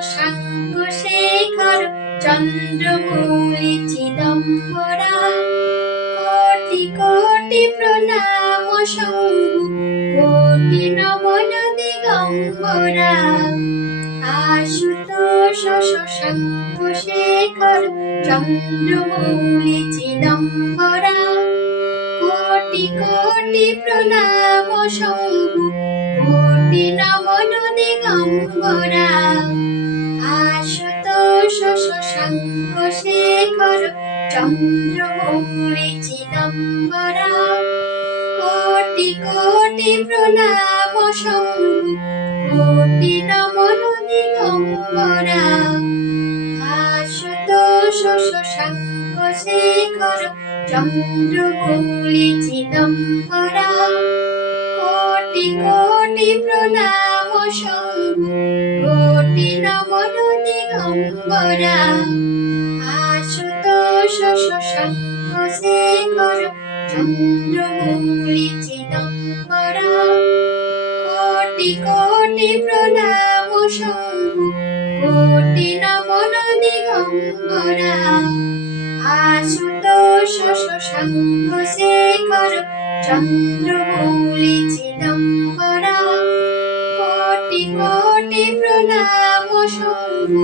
শশাঙ্ক শেখর চন্দ্রমৌলি চিদম্বরা কোটি কোটি প্রণাম শম্ভু কোটি নমন দিগম্বরা আশুতোষ শশাঙ্ক শেখর চন্দ্রমৌলি চিদম্বরা কোটি কোটি প্রণাম শম্ভু কোটি নমন দিগম্বরা আশুতোষ শশাঙ্ক শেখর চন্দ্রমৌলি চিদম্বরা কোটি কোটি প্রণাম শম্ভু কোটি নমন দিগম্বরা আশুতোষ শশাঙ্ক শেখর চন্দ্রমৌলি চিদম্বরা কোটি কোটি প্রণাম শম্ভু কোটি নমন দিগম্বরা আশুতোষ শশাঙ্ক শেখর চন্দ্রমৌলি চিদম্বরা কোটি কোটি প্রণাম শম্ভু কোটি নমন দিগম্বরা আশুতোষ শশাঙ্ক শেখর চন্দ্রমৌলি চিদম্বরা কোটি কোটি প্রণাম শম্ভু